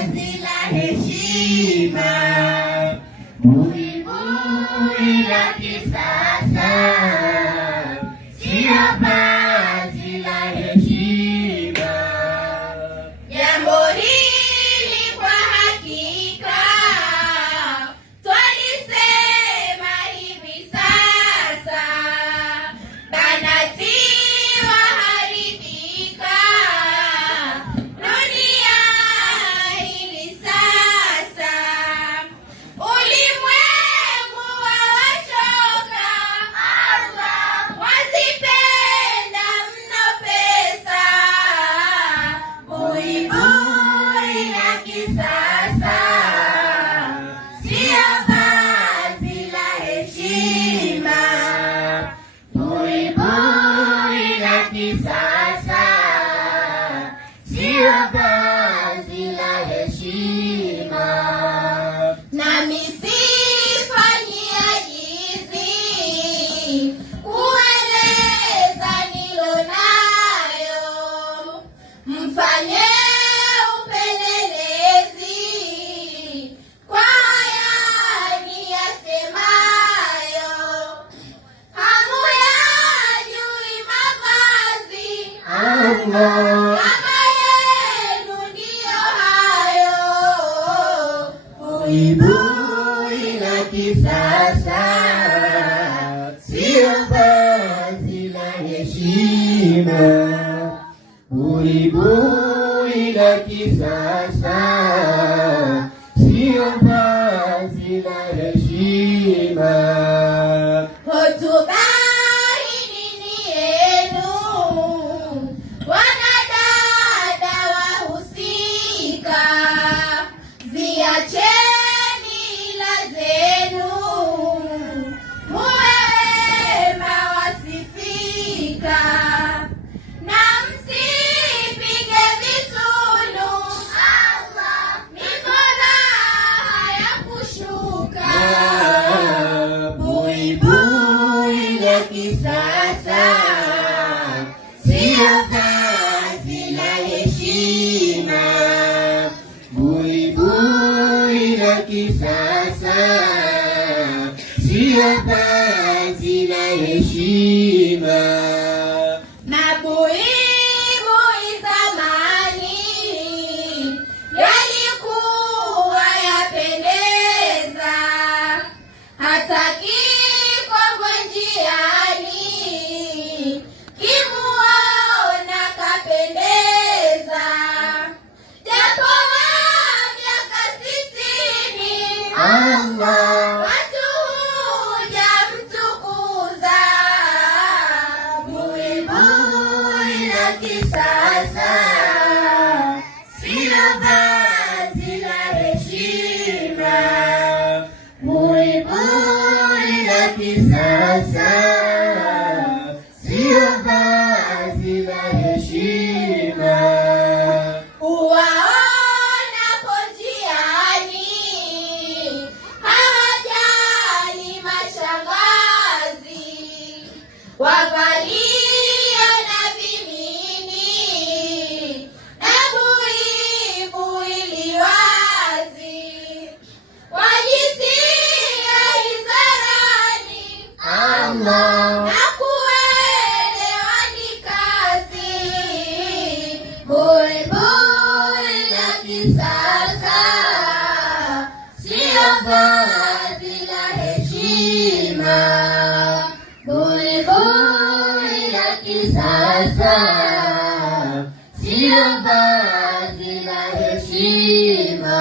vazi la heshima, buibui la kisasa, sio vazi la heshima. Jambo hili kwa hakika twalisema hivi sasa, banati waharibika dunia hili sasa, ulimwengu wawachoka Allah, wazipenda mno pesa, buibui la kisasa, sio vazi la heshima, buibui la kisasa, sio vazi la heshima. Nami sifanyi ajizi kueleza nilonayo, mfanye upelelezi kwa haya niyasemayo. Hamuyajui mavazi Allah, kama yenu ndiyo hayo, buibui la kisasa, sio vazi la heshima, buibui la kisasa, sio vazi la heshima. hotuba hii ni yenu, wanadada wahusika, ziacheni ila zenu, muwe wema wasifika, na msipige vitunu Allah, mikono haya kushuka. Buibui la kisasa, sio vazi la heshima, Buibui la kisasa, sio vazi la heshima. mabuibui zamani yalikuwa yapendeza, hata kikongwe njiani kimuona kapendeza, japo miaka 60 Allah, watu huja mtukuza, buibui la kisasa, sio vazi la heshima, buibui la kisasa, sio vazi la heshima. uwaonapo njiani hawajali mashangazi, wavalio na vimini na buibui liwazi, wajitia hizarani Allah, na kuelewa ni kazi, buibui la kisasa, sio vazi la heshima, buibui la kisasa, sio vazi la heshima.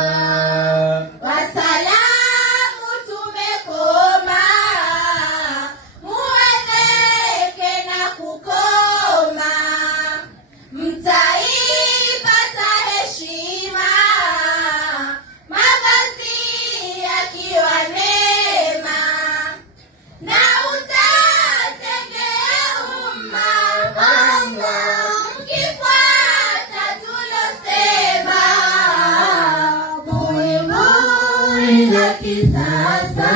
Wasalamu tumekoma, muwezeke na kukoma, mtaipata heshima, mavazi yakiwa mema, na utatengea umma Allah, mkifuata tulosema, buibui la kisasa,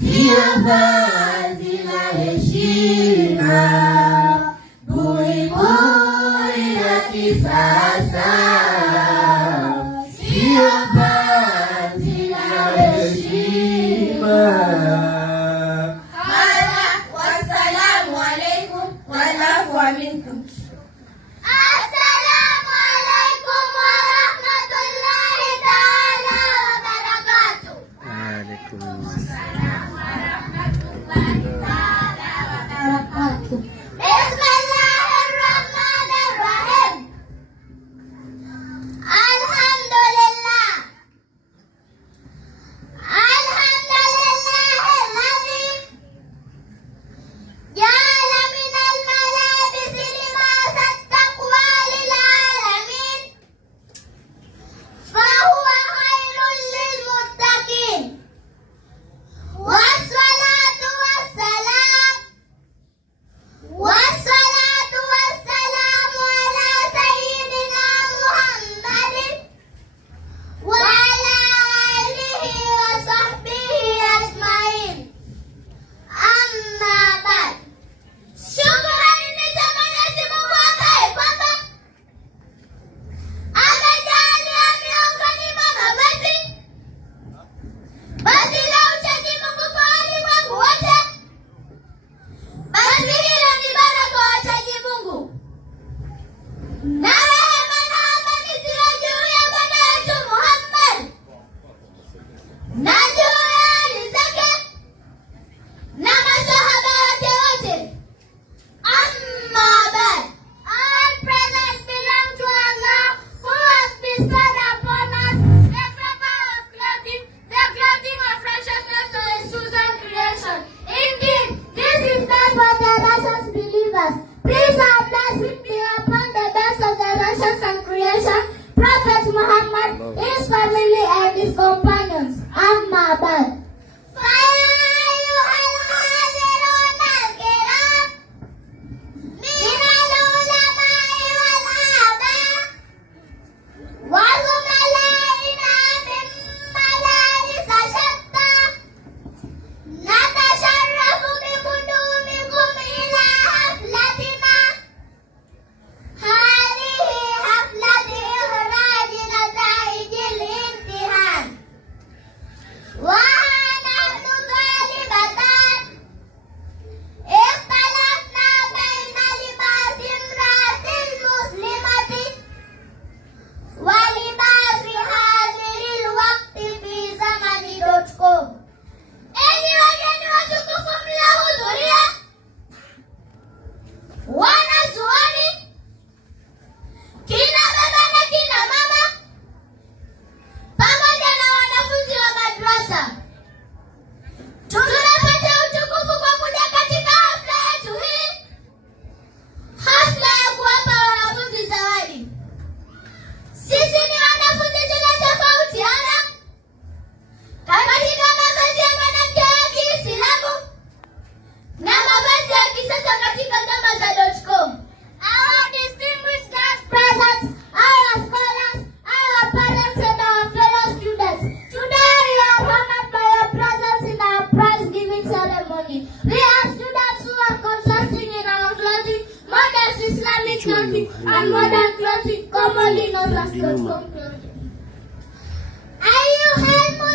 sio vazi la heshima, buibui la kisasa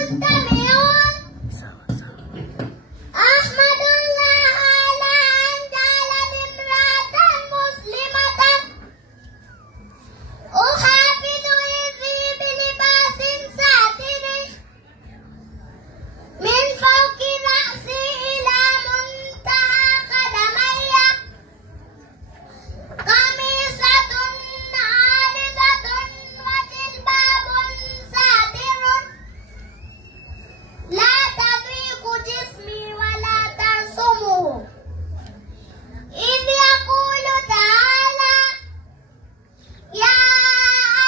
المستمعون أحمد الله على أن جعلني امرأة مسلمة أحافظ إذي بلباس ساتر من فوق رأسي إلى منتهى قدمي قميصة عارضة وجلباب ساتر لا تضيق جسمي ولا ترسمه إذ يقول تعالى يا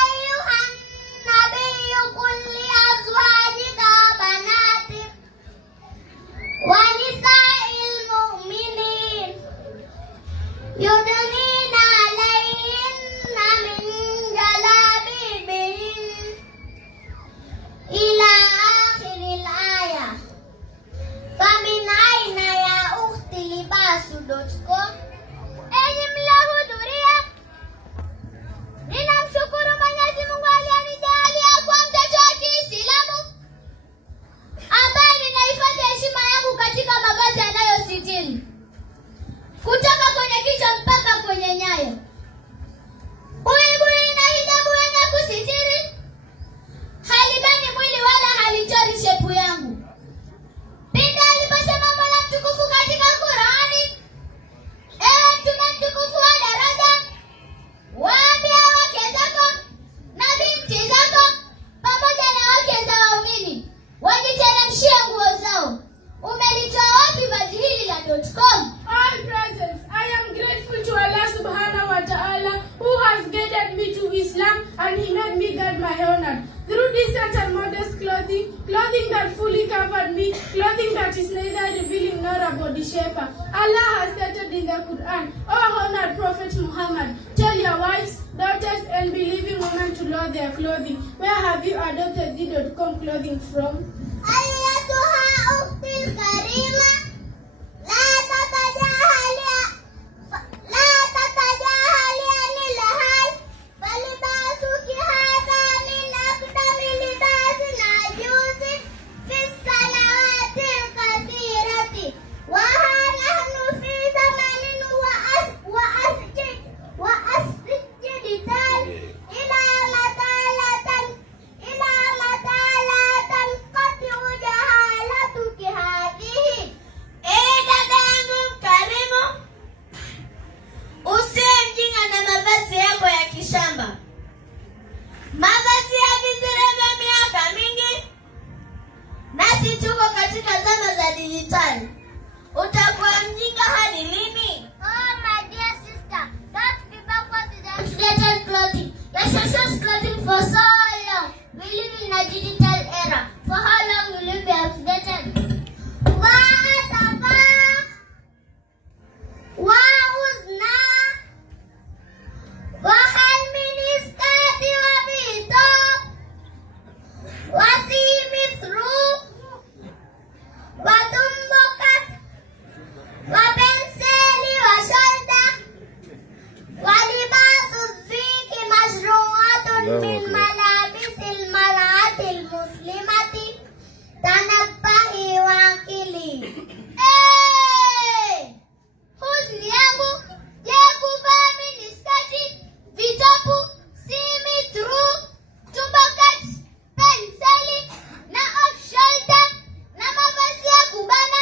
أيها النبي قل لأزواجك وبناتك ونساء المؤمنين يدنين عليهن من جلابيبهن إلى آخر الآية. فمن أين يا أختي libas.com. Enyi mliohudhuria, ninamshukuru Mwenyezi Mungu aliyenijalia kuwa mtoto wa Kiislamu ambaye ninahifadhi heshima yangu katika mavazi yanayositiri kutoka kwenye kichwa mpaka kwenye nyayo. Buibui na hijabu yenye kusitiri halibani mwili wala halichori shepu yangu. Pindi aliposema Mola mtukufu katika Qur'ani, ewe mtume mtukufu wa daraja, waambie wake zako na binti zako pamoja na wake za waumini wajiteremshie nguo zao. Umelitoa wapi vazi hili la .com? All presents, I am grateful to Allah subhanahu wa ta'ala who has guided me to Islam and he made me guard my honor. Through decent and modest clothing that fully covered me, clothing that is neither revealing nor a body shaper. Allah has stated in the Quran, O honored Prophet Muhammad, tell your wives, daughters and believing women to love their clothing. Where have you adopted the .com clothing from? أيتها أختي الكريمة لا تتجاهلي عن الحال فلباسك هذا من أقدم لباس عجوز في السنوات الكثيرة وها نحن في زمن وأسجد جدال إلى متى لا تنقطع جهالتك هذه. Dada yangu mkarimu, usiwe mjinga na mavazi yako ya kishamba, mavazi ya vizirembe miaka mingi, nasi tuko katika zama za dijitali. Utakuwa mjinga hadi lini? Oh my dear sister, don't be backward with the outdated clothing. Your social clothing for so long. We live in a digital era. For how long will you be outdated? وحزنا وهل من إسكات وبيضا وسيم ثروب وتنبكت وبنسل وشلدة ولباس الزيك مشروعة من ملابس المرأة المسلمة. تنبهي واكلي. Huzuni yangu, je, kuvaa miniskati, vitabu, see-through, tumbokat, penseli na off-shoulder na mavazi ya kubana,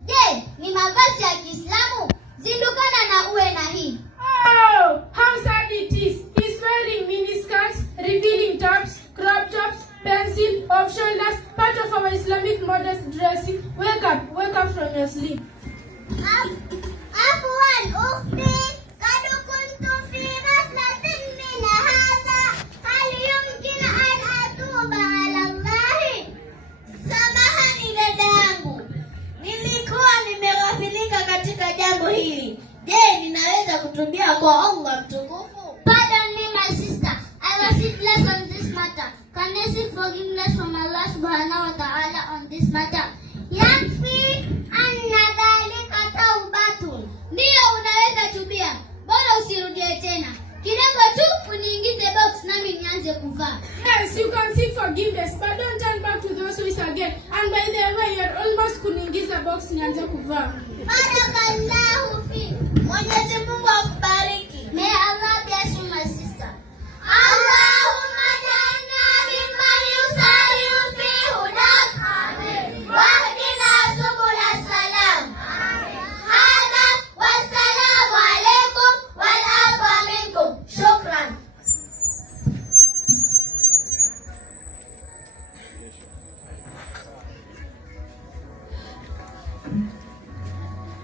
je, ni mavazi ya Kiislamu? Zindukana na uwe na hii. Oh, how sad it is. He's wearing miniskirts, revealing tops, crop tops, pencil, off shoulders, part of our Islamic modest dressing. Wake up from your sleep. عفوا أختي، قد كنت في غفلة من هذا، هل يمكن أن أتوب على الله؟ Samahani dada yangu, nilikuwa nimeghafilika katika jambo hili. Je, ninaweza kutubia kwa Allah mtukufu? Pardon me my sister, I was heedless on this matter. Can I seek forgiveness from Allah subhanahu wa ta'ala on this matter? Yakfi anna dhalika taubatun. Ndio, unaweza tubia, bora usirudie tena. Kidogo tu uniingize box nami nianze kuvaa. Yes, you can seek forgiveness, but don't turn back to those who is against nianze kuvaa.